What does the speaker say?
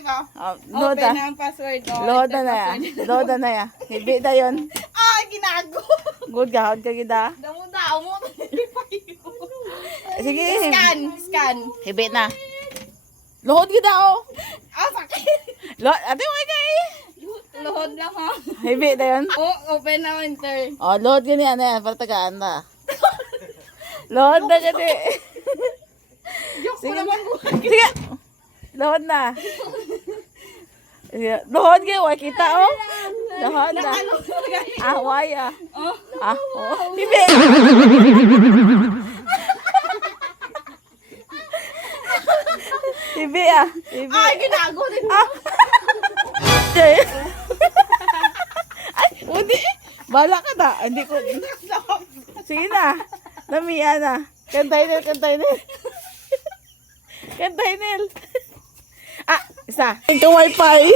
ba? Load Open na. ang password. Oh, Load na enter na ya. password. Load na na ya. Hibi na yun. Ah, ginago. Good ka. Good ka kita. Damo daw mo. Sige. Scan. Hibi na. Load kita oh. Ah, sakit. Load. Ate mo kay. Load lang ha. Hibi na yun. Oh, open na enter. Oh, load ka niya na yan. Para tagaan na. Load na ka di. Joke ko naman buhay. Sige. Load na. Sige. Load ka. Wala kita oh. Load na. Ah, why ah. Oh. Ah, oh. Hibi. Hibi ah. Hibi. Ay, ginago din. Ah. Ay, hindi. Bala ka na. Hindi ko. Sige na. Namiya na. Kantay nil, kantay nil. Kantay nil. Ah, isa. Ito wifi.